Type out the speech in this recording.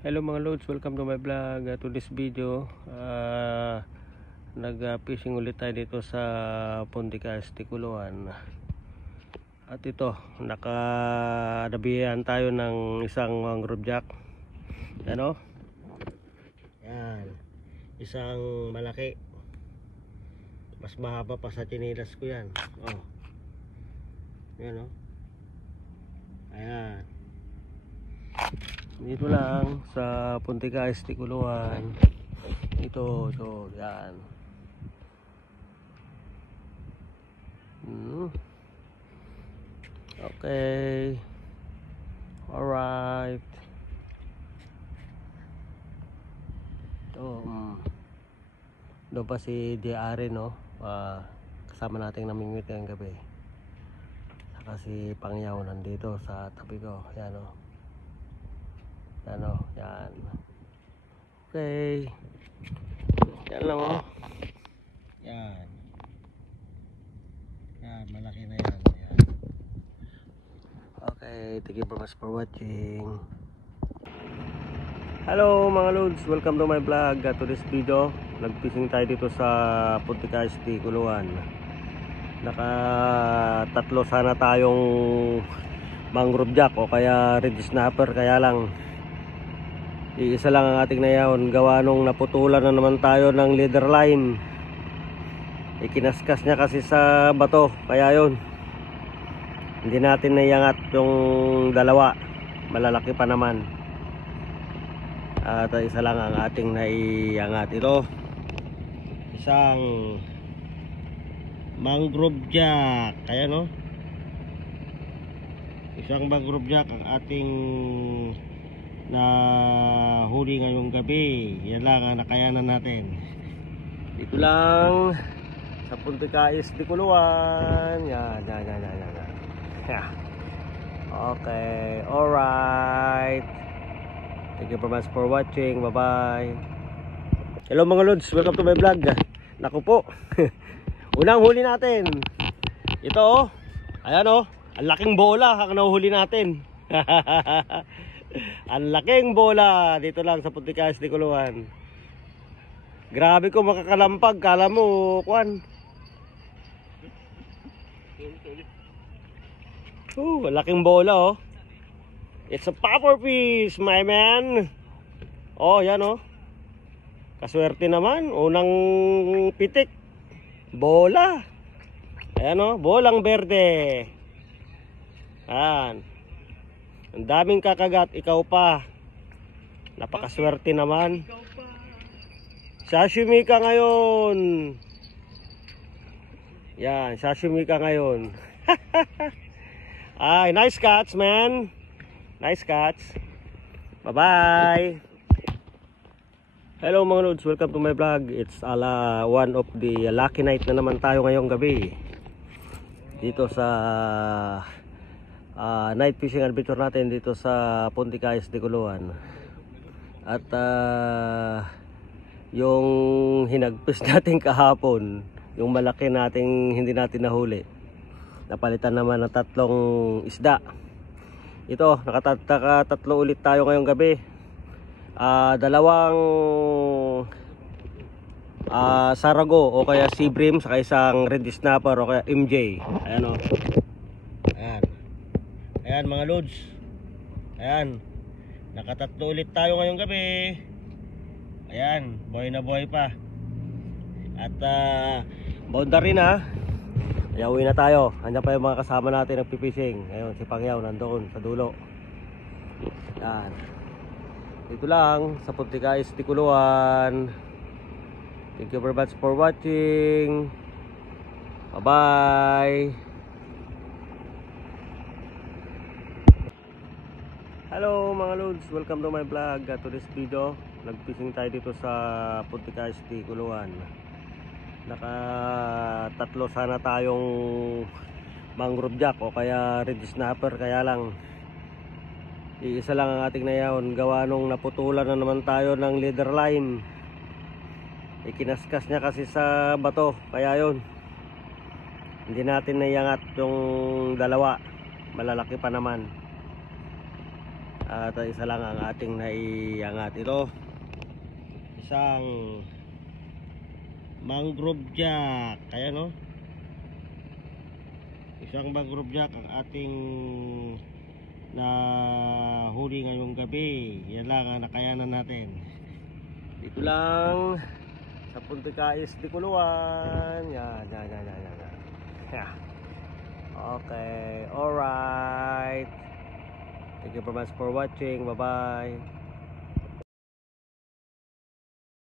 Hello mga loads, welcome to my vlog. To this video, nag-fishing ulit tayo dito sa Ponticas, Ticuluan. At ito, nakadabihan tayo ng isang mangrove jack. Ano? Yan, isang malaki. Mas mahaba pa sa chinilas ko yan. Oh. Yan, oh. Ayan. Dito lang sa Ponticas, Ticuluan. Ito, yan. Okay. Alright. Ito, doon pa si Diare, no? Kasama nating namingwit ngayong gabi. Saka si Pangyaw nandito sa tabi ko. Yan, no? Ano, yan. Okay. Yan lang, oh. Yan. Yan, malaki na yan. Yan. Okay, thank you very much for watching. Hello mga loads, welcome to my vlog. To this video, nag-fishing tayo dito sa Ponticas, Ticuluan. Naka-tatlo sana tayong mangrove jack o kaya red snapper, kaya lang iisa lang ang ating nayaon. Gawa nung naputulan na naman tayo ng leader line. Ikinaskas niya kasi sa bato, kaya yun, hindi natin naiangat yung dalawa. Malalaki pa naman. At isa lang ang ating naiangat. Ito, isang mangrove jack. Kaya no, isang mangrove jack ang ating na huli ngayong gabi. Yan lang ang nakayanan natin. Dito lang sa Ponticas, Ticuluan. Yan. Yeah. Okay, alright. Thank you very much for watching. Bye bye. Hello mga lods, welcome to my vlog. Naku po. Unang huli natin. Ito, oh. Ayan, oh. Ang laking bola ang nahuhuli natin. Ang laking bola dito lang sa Ponticas, Ticuluan. Grabe ko makakalampag. Kala mo, Kwan. Laking bola, oh. It's a popper fish, my man. Oh, yan, oh. Kaswerte naman. Unang pitik. Bola. Ayan, oh. Bolang berde. Ayan. Ang daming kakagat, ikaw pa. Napakaswerte naman. Sashimi ka ngayon. Yan, sashimi ka ngayon. Ay, nice catch, man. Nice catch. Bye-bye. Hello mga lods, welcome to my vlog. It's one of the lucky night na naman tayo ngayong gabi. Dito sa night fishing adventure natin dito sa Ponticas, Ticuluan. At yung hinagpis natin kahapon, yung malaki nating hindi natin nahuli, napalitan naman ng tatlong isda. Ito, nakatatlo ulit tayo ngayong gabi. Dalawang sarago o kaya sea bream, saka isang red snapper o kaya MJ. Ayan, o. Ayan. Ayan mga loads. Ayan. Nakatatlo ulit tayo ngayong gabi. Ayan, buhay na buhay pa. At boundary na. Kaya uwi na tayo. Andiyan pa yung mga kasama natin nagpipishing. Ayun, si Pangyaw nandoon sa dulo. Ayan. Dito lang sa Ponticas, Ticuluan. Thank you very much for watching. Bye bye. Hello mga loads, welcome to my vlog. To this video, nag-fishing tayo dito sa Ponticas, Ticuluan. Naka-tatlo sana tayong mangrove jack o kaya red snapper, kaya lang iisa lang ang ating nayaon. Gawa nung naputulan na naman tayo ng leader line. Ikinaskas niya kasi sa bato, kaya yun, hindi natin naiangat yung dalawa. Malalaki pa naman. At isa lang ang ating naiangat. Ito, isang mangrove jack. Ayan no, isang mangrove jack ang ating na huli ngayong gabi. Yan lang ang nakayanan natin. Dito lang sa Punticais de Culuan. Yan. Yeah. Okay, alright. Thank you very much for watching. Bye bye.